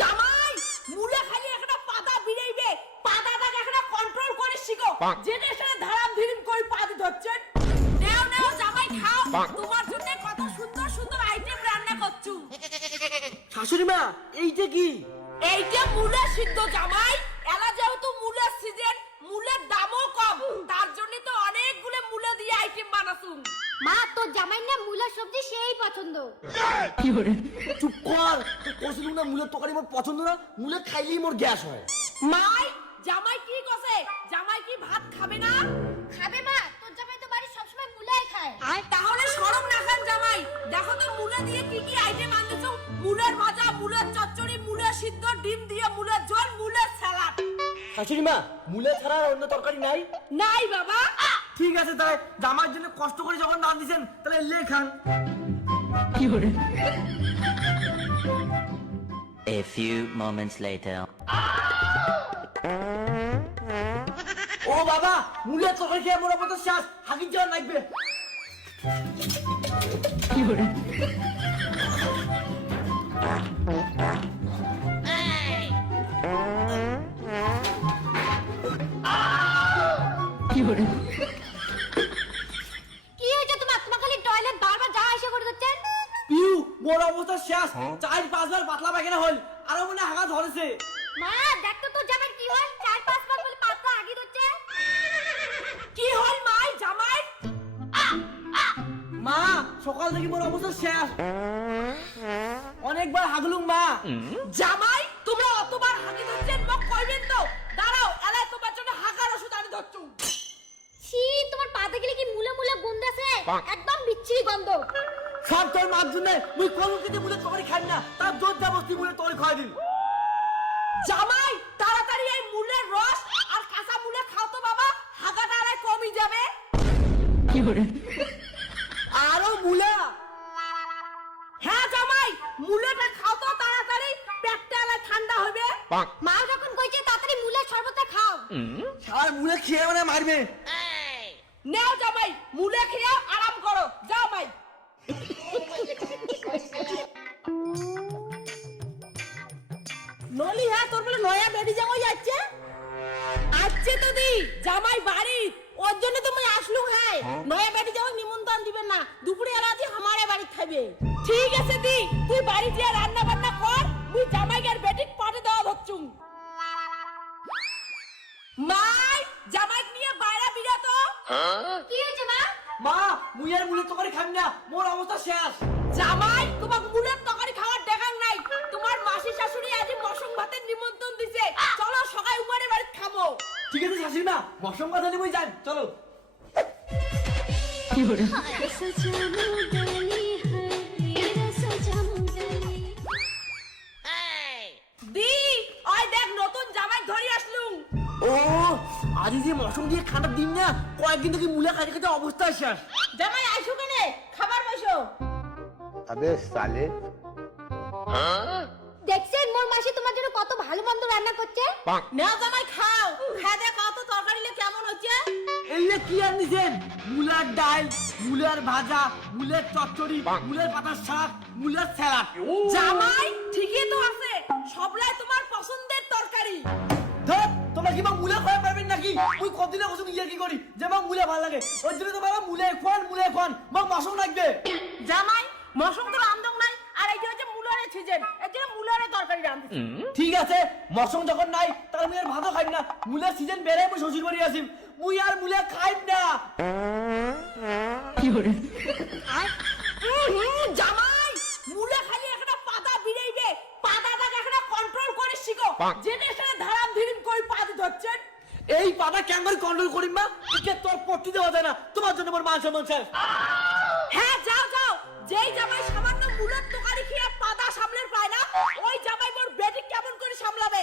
জামাই মুলে খালি একটা পাতা বিড়াইবে পাতাটাকে একটা কন্ট্রোল করে শিখো যেটা সেটা ধারাম ধিরিম করে পাতি ধরছেন নাও নাও জামাই খাও তোমার জন্য কত সুন্দর সুন্দর আইটেম রান্না করছু শাশুড়ি মা এইটা কি? এইটা মুলা সিদ্ধ জামাই এলা যেহেতু মুলার সিজন মুলের দামও কম তার জন্য তো অনেকগুলো মুলা দিয়ে আইটেম বানাছুন মা তোর জামাই না মূলা সবজি সেই পছন্দ। চুপ কর, তুই কইছিস না মুলের তরকারি মোর পছন্দ না, মুলে খাইলেই মোর গ্যাস হয়। মাই জামাই কি কসে জামাই কি ভাত খাবে না? খাবে মা, তোর জামাই তো বাড়ি সবসময় মূলাই খায়। তাহলে শরম না খান জামাই, দেখো তো মুলা দিয়ে কি কি আইটেম আনতেছো। মুলের ভাজা, মুলের চচ্চড়ি, মুলের সিদ্ধ, ডিম দিয়ে মুলের ঝোল, মুলের সালাদ। শাশুড়ি মা মুলে ছাড়া আর অন্য তরকারি নাই? নাই বাবা। ঠিক আছে তাহলে জামাইয়ের জন্য কষ্ট করে যখন রান দিয়েছেন তাহলে এলে খান। A few moments later. ও বাবা মুলের তরকারি খেয়ে মোর মতো শ্বাস হাগির যাওয়ার লাগবে। কি হয়েছে তোমার? তোমার খালি টয়লেট বারবার যাওয়া আসা করে দিচ্ছেন। পিউ মোর অবস্থা শেষ, 4-5 বার পাতলা পায়খানা হল আর মনে হাগা ধরেছে। মা দেখ তো তোর জামাই কি হয়, 4-5 বার বলে পাতলা আগি দিচ্ছে। কি হল মাই জামাই? মা সকাল থেকে মোর অবস্থা শেষ, অনেকবার হাগলুম মা। জামাই তোমরা অতবার হাগি ধরছেন মোক কইবেন তো। দাঁড়াও এলাই তোমার জন্য হাগার ওষুধ আমি ধরছু। ছি, তোমার পাতে গেলে কি মুলে মুলে গন্ধ আছে, একদম বিচ্ছিরি গন্ধ। সব তোর মার জন্য মুই কলকাতে মুলের তরকারি খাই না, তার জোর জবরদস্তি মুলের তরকারি খাওয়াই দিল। জামাই তাড়াতাড়ি এই মুলের রস আর কাঁচা মুলে খাও তো বাবা, হাগাটা আলাই কমই যাবে। আরো মুলা? হ্যাঁ জামাই মুলেটা খাও তো তাড়াতাড়ি, পেটটা আলাই ঠান্ডা হবে। মা যখন কইছে তাড়াতাড়ি মুলের শরবতটা খাও। সার মুলে খেয়ে মানে মারবে। নাও জামাই মুলে খেয়ে আরাম করো, যাও ভাই। নলি হ্যাঁ তোর বলে নয়া বেডি জামাই যাচ্ছে আচ্ছে তো দি জামাই বাড়ি, ওর জন্য তো আমি আসলুম। হ্যাঁ নয়া বেডি জামাই নিমন্ত্রণ দিবেন না, দুপুরে এলা যে আমারে বাড়ি খাবে। ঠিক আছে দি তুই বাড়ি গিয়ে রান্না বান্না কর, তুই জামাইকে আর বেটিক পাঠে দেওয়া ধরছুম। মাই জামাই নিয়ে বাইরে বিরা তো। কি হয়েছে মা? মা মুই আর মুলের তরকারি খাই না, মোর অবস্থা শেষ। জামাই তোমার মুলের তরকারি খাওয়ার দেখান নাই, তোমার মাসি শাশুড়ি আজ মশং ভাতের নিমন্ত্রণ দিছে, চলো সকাল উমারে বাড়ি খাবো। ঠিক আছে শাশুড়ি মা মশম কথা নিয়ে মুই যাই, চলো। দি ওই দেখ নতুন জামাই ধরি আসলুম। ও আজ যে মশম দিয়ে খানা দিন না, কয়েকদিন থেকে মুলা খাইতে খাইতে অবস্থা শেষ। জামাই আইসো কেনে খাবার বসো। अबे साले দেখছেন মোর মাসি তোমার জন্য কত ভালো মন্দ রান্না করছে। নাও জামাই খাও, খায় দেখ কত তরকারিলে কেমন হচ্ছে। এলে কি আর নিছেন? মুলার ডাল, মুলার ভাজা, মুলের চচ্চড়ি, মুলের পাতার শাক, মুলের স্যালাড। জামাই ঠিকই তো আছে, সবলাই তোমার পছন্দের তরকারি। ধর তোমরা কি মা মুলা খাওয়া পারবেন নাকি? মুই কতদিনে কসম ইয়া কি করি যে মা মুলা ভালো লাগে, ওই জন্য তো বাবা মুলে খান মা মশম লাগবে। জামাই মশং তো রান্ধং নাই, আর এইটা হচ্ছে মুলারে সিজন, এর জন্য মুলারে তরকারি রান্ধছি। ঠিক আছে মশম যখন নাই তাহলে মুই আর ভাতও খাইব না, মুলের সিজন বেড়ে মুই শ্বশুর বাড়ি আসিম, মুই আর মুলে খাইব না। জামাই মুলে খালি একটা পাতা বিড়াইবে পাতাটাকে একটা কন্ট্রোল করে শিখো যেটা সেটা ধারাম ধিরিম করে পাতি ধরছেন। এই পাতা কেমন কন্ট্রোল করিম মা? কে তোর পট্টি দেওয়া যায় না, তোমার জন্য আমার মান সম্মান শেষ। হ্যাঁ যাও যাও, যেই জামাই সামান্য মুলের তরকারি খেয়ে পাতা সামলের পায় না, ওই জামাই মোর বেটি কেমন করে সামলাবে